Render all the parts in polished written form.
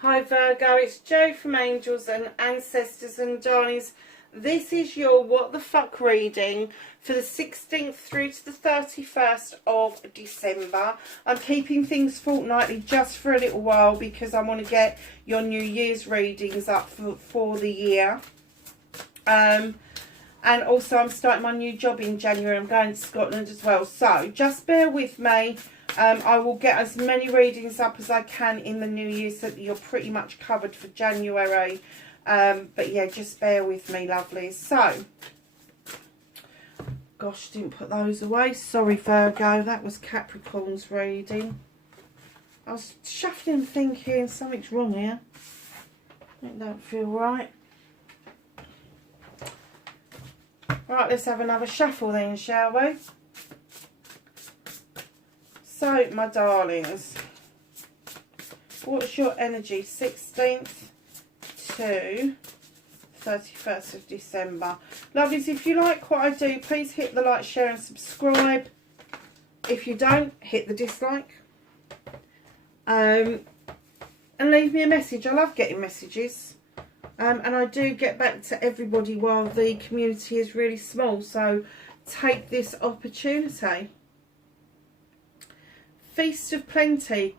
Hi Virgo, it's Jo from Angels and Ancestors and Darlings. This is your What the Fuck reading for the 16th through to the 31st of December. I'm keeping things fortnightly just for a little while because I want to get your New Year's readings up for the year. And also I'm starting my new job in January. I'm going to Scotland as well. So just bear with me. I will get as many readings up as I can in the new year so that you're pretty much covered for January. But yeah, just bear with me, lovelies. So, gosh, didn't put those away. Sorry, Virgo, that was Capricorn's reading. I was shuffling thinking something's wrong here. It don't feel right. Right, let's have another shuffle then, shall we? So, my darlings, what's your energy? 16th to 31st of December. Lovelies, if you like what I do, please hit the like, share and subscribe. If you don't, hit the dislike. And leave me a message. I love getting messages. And I do get back to everybody while the community is really small. So, take this opportunity. Feast of Plenty,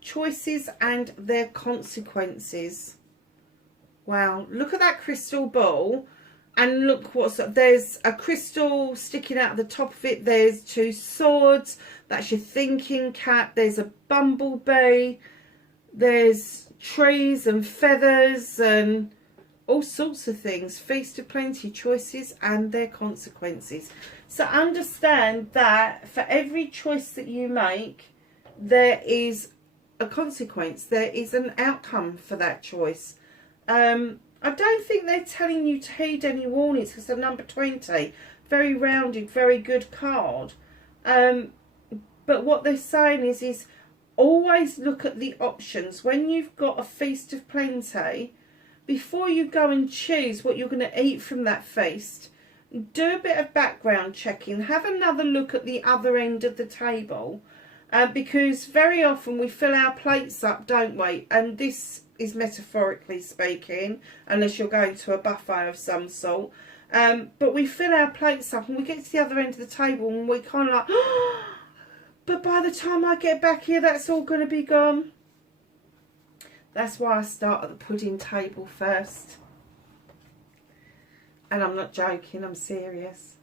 choices and their consequences. Wow, look at that crystal ball and look what's up. There's a crystal sticking out the top of it. There's two swords, that's your thinking cap. There's a bumblebee. There's trees and feathers and all sorts of things. Feast of Plenty, choices and their consequences. So understand that for every choice that you make, there is a consequence. There is an outcome for that choice. I don't think they're telling you to heed any warnings because of number 20. Very rounded, very good card. But what they're saying is always look at the options. When you've got a Feast of Plenty, before you go and choose what you're going to eat from that feast, do a bit of background checking. Have another look at the other end of the table. Because very often we fill our plates up, don't we? And this is metaphorically speaking, unless you're going to a buffet of some sort. But we fill our plates up and we get to the other end of the table and we kind of like, oh, but by the time I get back here, that's all going to be gone. That's why I start at the pudding table first. And I'm not joking, I'm serious.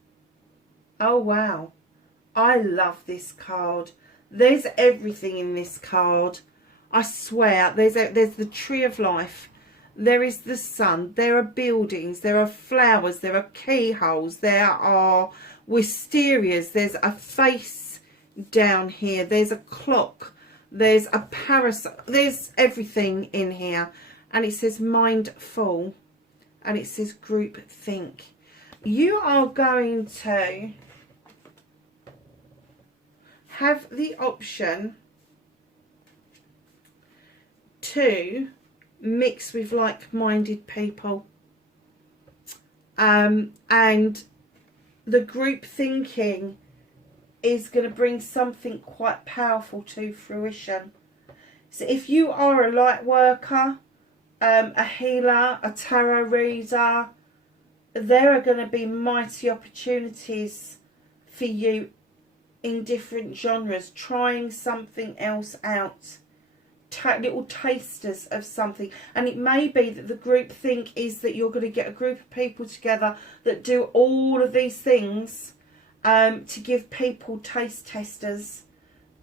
Oh, wow. I love this card. There's everything in this card. I swear, there's the tree of life. There is the sun. There are buildings. There are flowers. There are keyholes. There are wisterias. There's a face down here. There's a clock. There's a parasol. There's everything in here. And it says mindful. And it says group think. You are going to have the option to mix with like-minded people. And the group thinking is going to bring something quite powerful to fruition. So if you are a light worker, a healer, a tarot reader, there are going to be mighty opportunities for you in different genres, trying something else out, little tasters of something. And it may be that the group think is that you're going to get a group of people together that do all of these things to give people taste testers,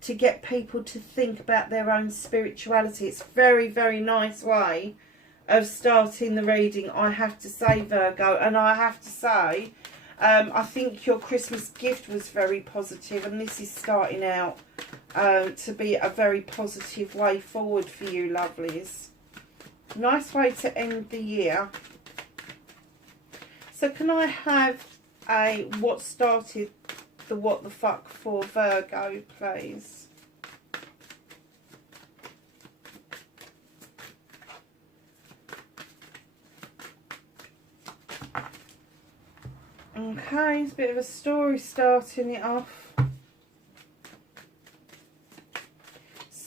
to get people to think about their own spirituality. It's a very, very nice way of starting the reading, I have to say, Virgo. And I have to say, I think your Christmas gift was very positive, and this is starting out to be a very positive way forward for you, lovelies. Nice way to end the year. So can I have a what started the what the fuck for Virgo, please? Okay, it's a bit of a story starting it off.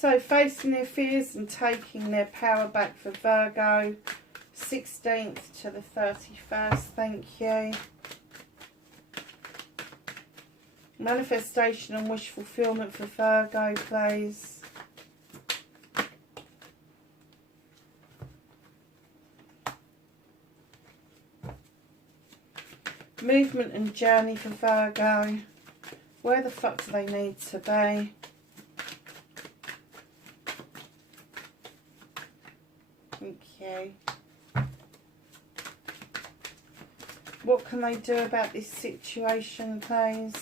So facing their fears and taking their power back for Virgo, 16th to the 31st, thank you. Manifestation and wish fulfillment for Virgo, please. Movement and journey for Virgo. Where the fuck do they need to be? Thank you. What can they do about this situation, please?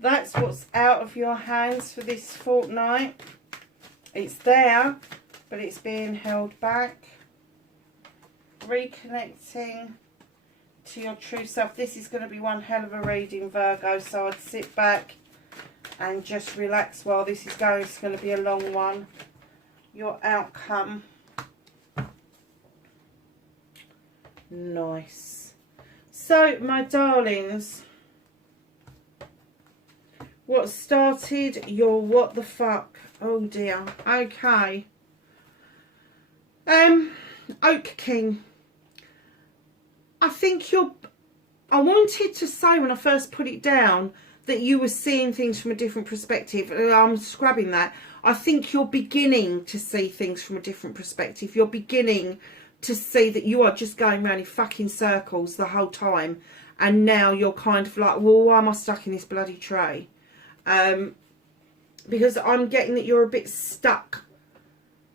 That's what's out of your hands for this fortnight. It's there, but it's being held back. Reconnecting to your true self. This is going to be one hell of a reading, Virgo, so I'd sit back and just relax while this is going. It's going to be a long one. Your outcome. Nice. So, my darlings, what started your what the fuck? Oh dear. Okay. Oak King. I think I wanted to say when I first put it down that you were seeing things from a different perspective. I'm scrubbing that. I think you're beginning to see things from a different perspective. You're beginning to see that you are just going round in fucking circles the whole time. And now you're kind of like, well, why am I stuck in this bloody tray? Because I'm getting that you're a bit stuck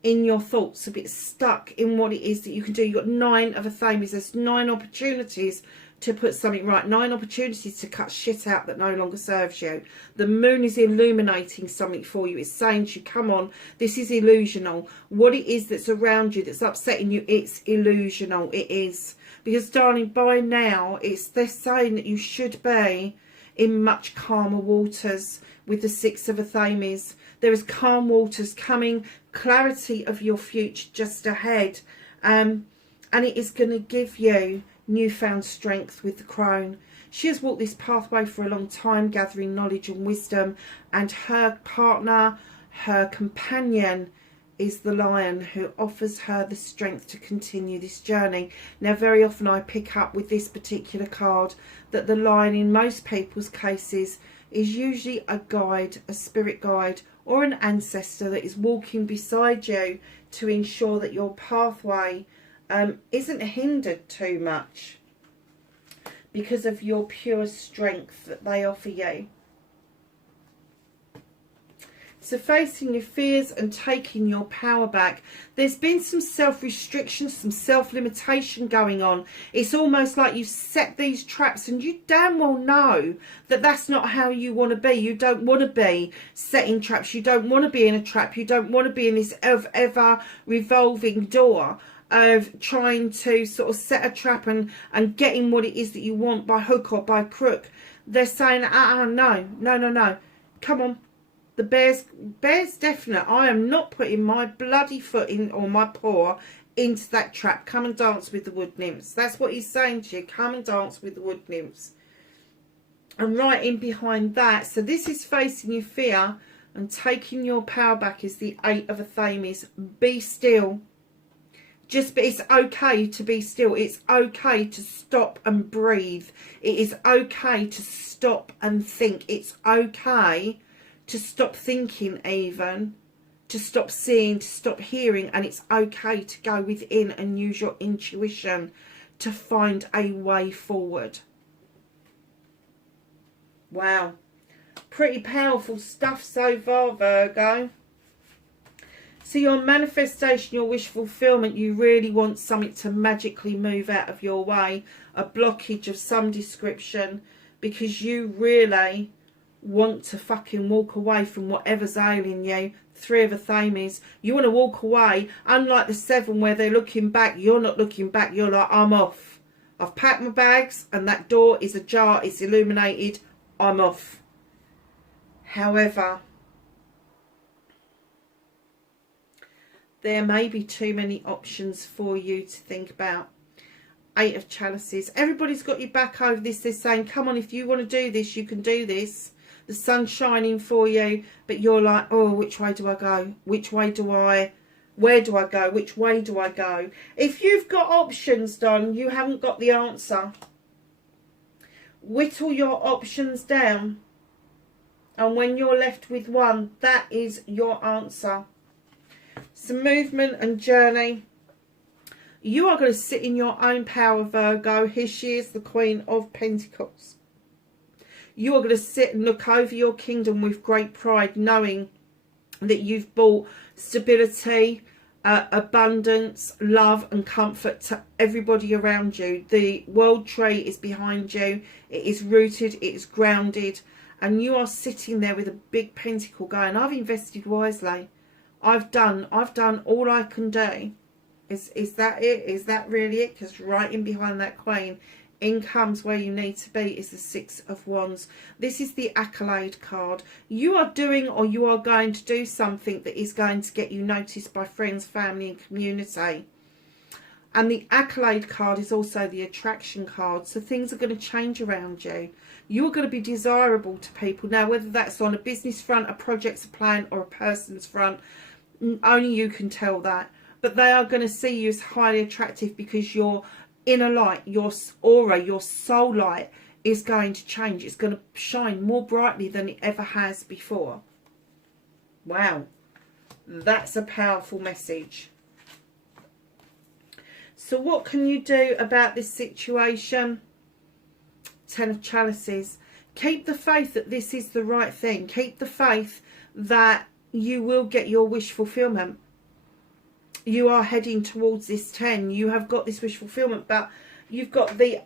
in your thoughts, a bit stuck in what it is that you can do. You've got 9 of a thames. There's 9 opportunities to put something right. 9 opportunities to cut shit out that no longer serves you. The moon is illuminating something for you. It's saying to you, come on, this is illusional. What it is that's around you that's upsetting you, it's illusional. It is. Because, darling, by now, they're saying that you should be in much calmer waters with the 6 of a thames. There is calm waters coming, clarity of your future just ahead. And it is going to give you newfound strength with the crone. She has walked this pathway for a long time, gathering knowledge and wisdom. And her partner, her companion, is the lion, who offers her the strength to continue this journey. Now, very often I pick up with this particular card that the lion, in most people's cases, is usually a guide, a spirit guide, or an ancestor that is walking beside you to ensure that your pathway isn't hindered too much because of your pure strength that they offer you. So facing your fears and taking your power back. There's been some self-restriction, some self-limitation going on. It's almost like you've set these traps and you damn well know that that's not how you want to be. You don't want to be setting traps. You don't want to be in a trap. You don't want to be in this ever revolving door of trying to sort of set a trap and getting what it is that you want by hook or by crook. They're saying, no. Come on. The bear's definite. I am not putting my bloody foot in, or my paw into that trap. Come and dance with the wood nymphs. That's what he's saying to you. Come and dance with the wood nymphs. And right in behind that, so this is facing your fear and taking your power back, is the 8 of a thames. Be still. It's okay to be still. It's okay to stop and breathe. It is okay to stop and think. It's okay to stop thinking, even to stop seeing, to stop hearing, and it's okay to go within and use your intuition to find a way forward. Wow, pretty powerful stuff so far, Virgo. So your manifestation, your wish fulfillment, you really want something to magically move out of your way, a blockage of some description, because you really want to fucking walk away from whatever's ailing you. Three of a Thames. You want to walk away, unlike the Seven where they're looking back. You're not looking back. You're like, I'm off. I've packed my bags and that door is ajar. It's illuminated. I'm off. However, there may be too many options for you to think about. Eight of Chalices. Everybody's got your back over this. They're saying, come on, if you want to do this, you can do this. The sun's shining for you, but you're like, oh, which way do I go? Which way do I, where do I go? Which way do I go? If you've got options, Don, you haven't got the answer. Whittle your options down. And when you're left with one, that is your answer. Some movement and journey. You are going to sit in your own power, Virgo. Here she is, the Queen of Pentacles. You are going to sit and look over your kingdom with great pride, knowing that you've brought stability, abundance, love and comfort to everybody around you. The world tree is behind you. It is rooted, it is grounded. And you are sitting there with a big pentacle going, I've invested wisely. I've done all I can do. Is that it? Is that really it? Because right in behind that Queen, in comes where you need to be, is the Six of Wands. This is the accolade card. You are doing or you are going to do something that is going to get you noticed by friends, family and community. And the accolade card is also the attraction card. So things are going to change around you. You're going to be desirable to people. Now, whether that's on a business front, a project's plan or a person's front, only you can tell that. But they are going to see you as highly attractive because your inner light, your aura, your soul light is going to change. It's going to shine more brightly than it ever has before. Wow. That's a powerful message. So what can you do about this situation? Ten of Chalices. Keep the faith that this is the right thing. Keep the faith that you will get your wish fulfillment. You are heading towards this 10. You have got this wish fulfillment, but you've got the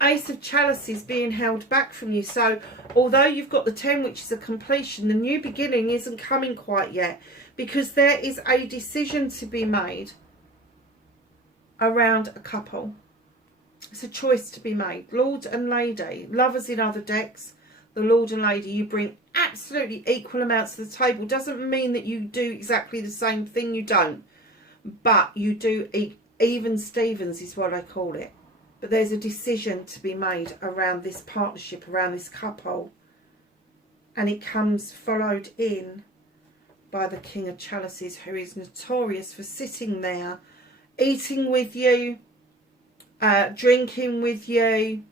Ace of Chalices being held back from you. So although you've got the 10, which is a completion, the new beginning isn't coming quite yet, because there is a decision to be made around a couple. It's a choice to be made. Lord and Lady. Lovers in other decks. The Lord and Lady. You bring absolutely equal amounts to the table. Doesn't mean that you do exactly the same thing. You don't. But you do even Stevens is what I call it. But there's a decision to be made around this partnership, around this couple. And it comes followed in by the King of Chalices, who is notorious for sitting there, eating with you, drinking with you,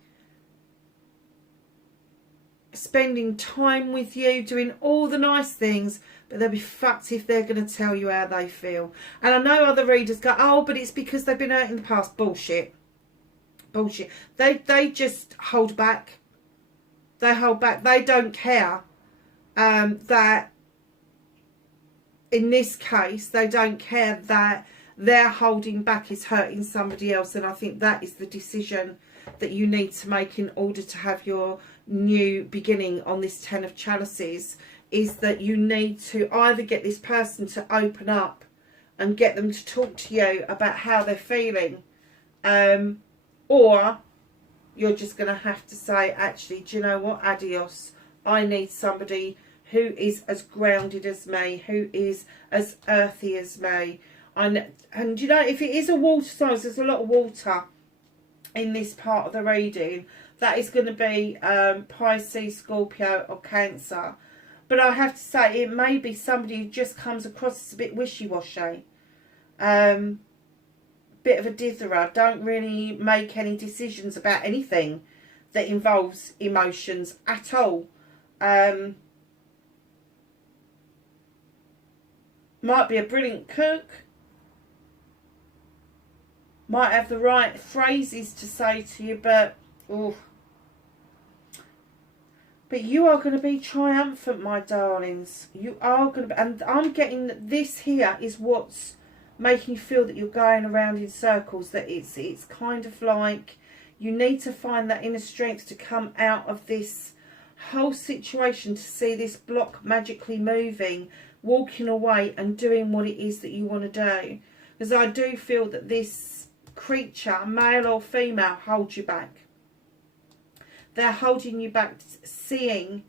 spending time with you, doing all the nice things, but they'll be fucked if they're going to tell you how they feel. And I know other readers go, oh, but it's because they've been hurt in the past. Bullshit. Bullshit. They just hold back. They hold back. They don't care that in this case, they don't care that their holding back is hurting somebody else. And I think that is the decision that you need to make in order to have your new beginning on this Ten of Chalices, is that you need to either get this person to open up and get them to talk to you about how they're feeling, or you're just going to have to say, actually, do you know what, adios. I need somebody who is as grounded as me, who is as earthy as me. And you know, if it is a water sign, there's a lot of water in this part of the reading, that is going to be Pisces, Scorpio or Cancer. But I have to say, it may be somebody who just comes across as a bit wishy-washy. Bit of a ditherer. Don't really make any decisions about anything that involves emotions at all. Might be a brilliant cook. Might have the right phrases to say to you, but ooh, But you are going to be triumphant, my darlings. You are going to be, and I'm getting that this here is what's making you feel that you're going around in circles, that it's kind of like you need to find that inner strength to come out of this whole situation, to see this block magically moving, walking away and doing what it is that you want to do. Because I do feel that this creature, male or female, holds you back. They're holding you back, seeing.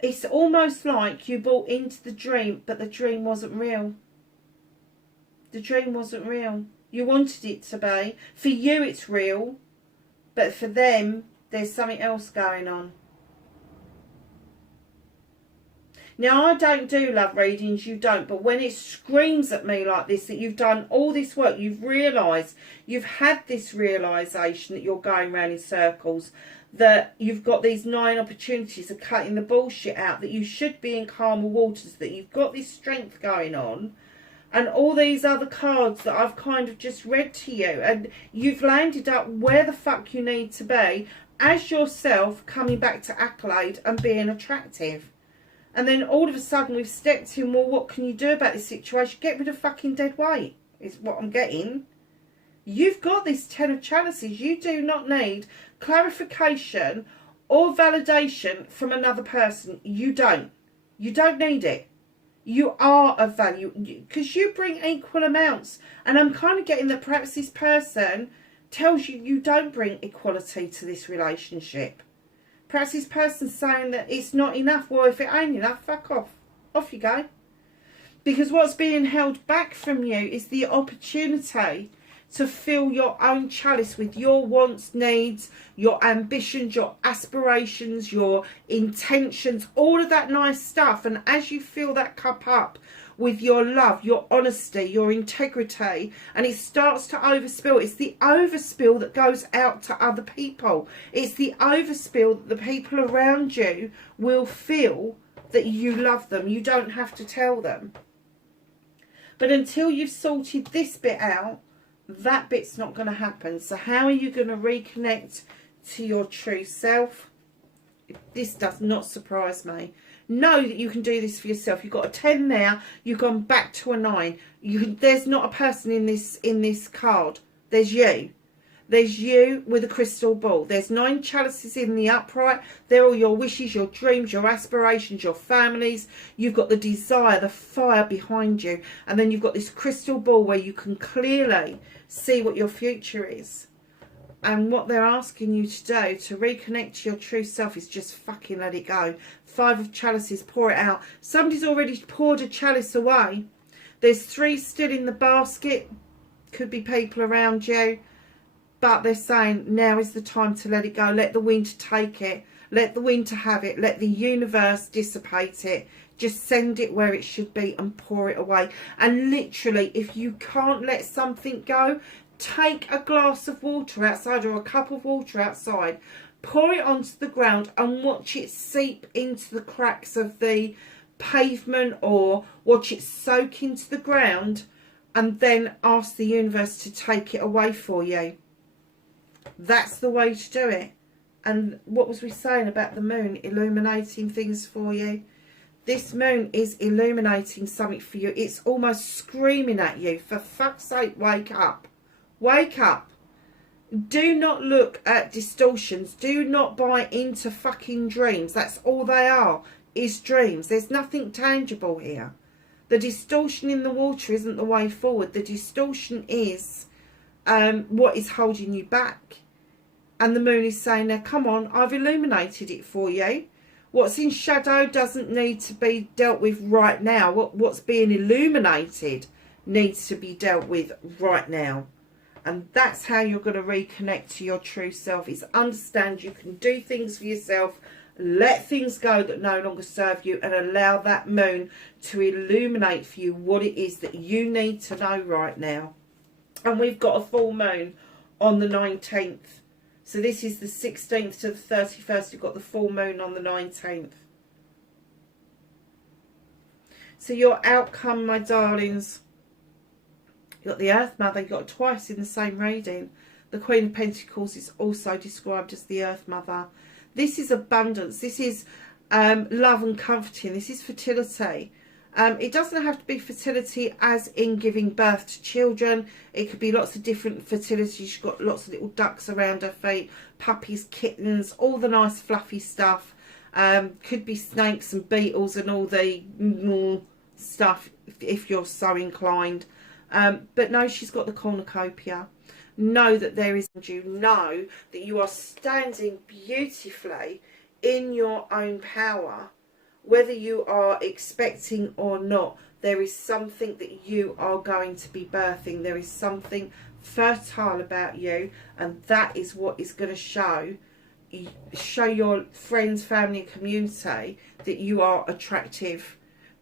It's almost like you bought into the dream, but the dream wasn't real. The dream wasn't real. You wanted it to be. For you it's real, but for them there's something else going on. Now, I don't do love readings, you don't, but when it screams at me like this, that you've done all this work, you've realised, you've had this realisation that you're going round in circles, that you've got these 9 opportunities of cutting the bullshit out, that you should be in calmer waters, that you've got this strength going on, and all these other cards that I've kind of just read to you, and you've landed up where the fuck you need to be as yourself, coming back to accolade and being attractive. And then all of a sudden we've stepped in, well, what can you do about this situation? Get rid of fucking dead weight, is what I'm getting. You've got this 10 of chalices. You do not need clarification or validation from another person. You don't. You don't need it. You are of value, because you bring equal amounts. And I'm kind of getting that perhaps this person tells you you don't bring equality to this relationship. Perhaps this person's saying that it's not enough. Well, if it ain't enough, fuck off. Off you go. Because what's being held back from you is the opportunity to fill your own chalice with your wants, needs, your ambitions, your aspirations, your intentions, all of that nice stuff. And as you fill that cup up with your love, your honesty, your integrity, and it starts to overspill. It's the overspill that goes out to other people. It's the overspill that the people around you will feel that you love them. You don't have to tell them. But until you've sorted this bit out, that bit's not going to happen. So how are you going to reconnect to your true self? This does not surprise me. Know that you can do this for yourself. You've got a 10 there. You've gone back to a 9. There's not a person in this card. There's you. There's you with a crystal ball. There's 9 chalices in the upright. They're all your wishes, your dreams, your aspirations, your families. You've got the desire, the fire behind you. And then you've got this crystal ball where you can clearly see what your future is. And what they're asking you to do to reconnect to your true self is just fucking let it go. 5 of chalices, pour it out. Somebody's already poured a chalice away. There's 3 still in the basket. Could be people around you. But they're saying now is the time to let it go. Let the wind take it. Let the wind to have it. Let the universe dissipate it. Just send it where it should be and pour it away. And literally, if you can't let something go, take a glass of water outside or a cup of water outside, pour it onto the ground and watch it seep into the cracks of the pavement, or watch it soak into the ground, and then ask the universe to take it away for you. That's the way to do it. And what was we saying about the moon illuminating things for you? This moon is illuminating something for you. It's almost screaming at you, for fuck's sake, wake up. Wake up. Do not look at distortions. Do not buy into fucking dreams. That's all they are, is dreams. There's nothing tangible here. The distortion in the water isn't the way forward. The distortion is what is holding you back. And the moon is saying, now come on, I've illuminated it for you. What's in shadow doesn't need to be dealt with right now. What's being illuminated needs to be dealt with right now. And that's how you're going to reconnect to your true self, is understand you can do things for yourself, let things go that no longer serve you, and allow that moon to illuminate for you what it is that you need to know right now. And we've got a full moon on the 19th. So this is the 16th to the 31st. You've got the full moon on the 19th. So your outcome, my darlings, you've got the Earth Mother. You've got it twice in the same reading. The Queen of Pentacles is also described as the Earth Mother. This is abundance. This is love and comforting. This is fertility. It doesn't have to be fertility as in giving birth to children. It could be lots of different fertility. She's got lots of little ducks around her feet, puppies, kittens, all the nice fluffy stuff. Could be snakes and beetles and all the stuff if you're so inclined. But no, she's got the cornucopia. Know that there is, you know that you are standing beautifully in your own power. Whether you are expecting or not, there is something that you are going to be birthing. There is something fertile about you, and that is what is going to show your friends, family, and community that you are attractive.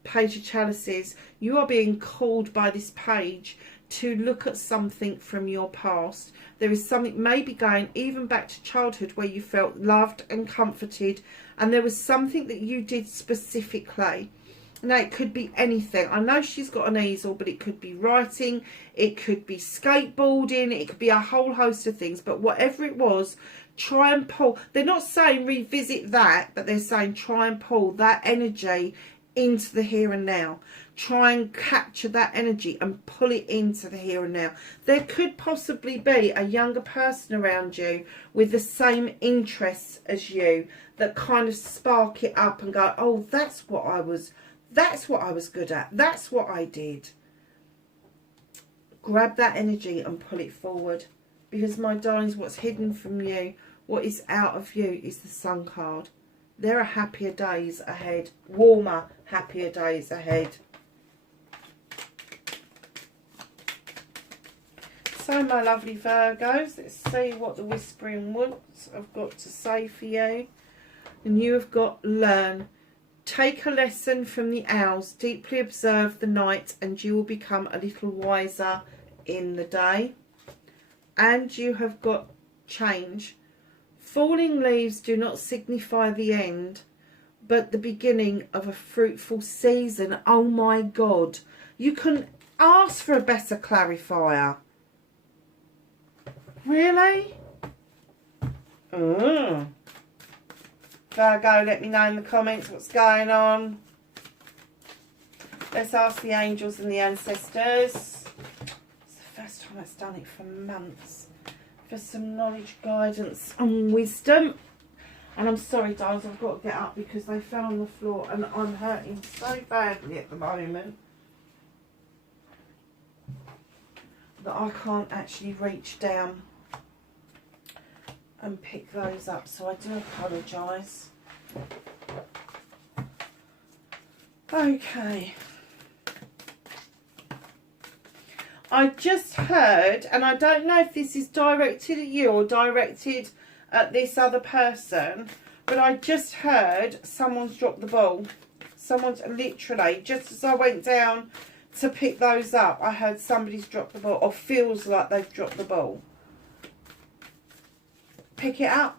Page of Chalices, you are being called by this page to look at something from your past. There is something maybe going even back to childhood where you felt loved and comforted, and there was something that you did specifically. Now, it could be anything. I know she's got an easel, but it could be writing, it could be skateboarding, it could be a whole host of things. But whatever it was, try and pull. They're not saying revisit that, but they're saying try and pull that energy into the here and now. Try and capture that energy and pull it into the here and now. There could possibly be a younger person around you with the same interests as you that kind of spark it up and go, oh, that's what I was good at, that's what I did. Grab that energy and pull it forward, because my darlings, what's hidden from you, what is out of you, is the Sun card. There are happier days ahead, warmer, happier days ahead. So, my lovely Virgos, let's see what the Whispering Woods have got to say for you. And you have got learn. Take a lesson from the owls, deeply observe the night, and you will become a little wiser in the day. And you have got change. Falling leaves do not signify the end, but the beginning of a fruitful season. Oh my God. You can ask for a better clarifier. Really? Virgo, let me know in the comments what's going on. Let's ask the angels and the ancestors. It's the first time I've done it for months. For some knowledge, guidance and wisdom. And I'm sorry, darlings, I've got to get up because they fell on the floor and I'm hurting so badly at the moment that I can't actually reach down and pick those up, so I do apologise. Okay. I just heard, and I don't know if this is directed at you or directed at this other person, but I just heard someone's dropped the ball. Someone's literally, just as I went down to pick those up, I heard somebody's dropped the ball, or feels like they've dropped the ball. Pick it up.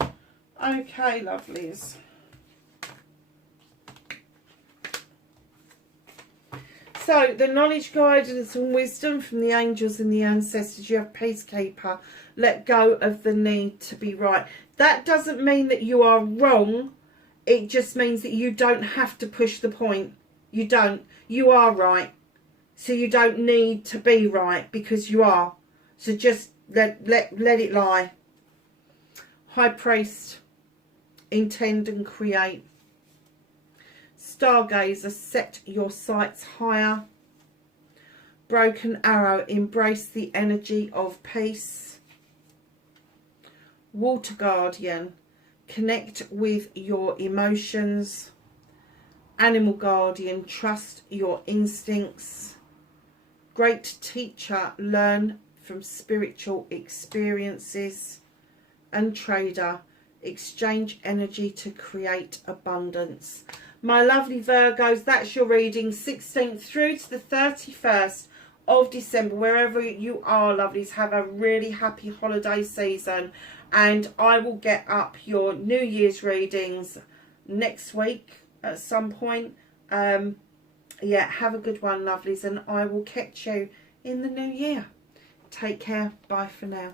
Okay, lovelies. So, the knowledge, guidance and wisdom from the angels and the ancestors. You have Peacekeeper. Let go of the need to be right. That doesn't mean that you are wrong. It just means that you don't have to push the point. You don't. You are right. So you don't need to be right because you are. So just let it lie. High Priest. Intend and create. Stargazer, set your sights higher. Broken Arrow, embrace the energy of peace. Water Guardian, connect with your emotions. Animal Guardian, trust your instincts. Great Teacher, learn from spiritual experiences. And Trader, exchange energy to create abundance. My lovely Virgos, that's your reading, 16th through to the 31st of December. Wherever you are, lovelies, have a really happy holiday season. And I will get up your New Year's readings next week at some point. Yeah, have a good one, lovelies. And I will catch you in the new year. Take care. Bye for now.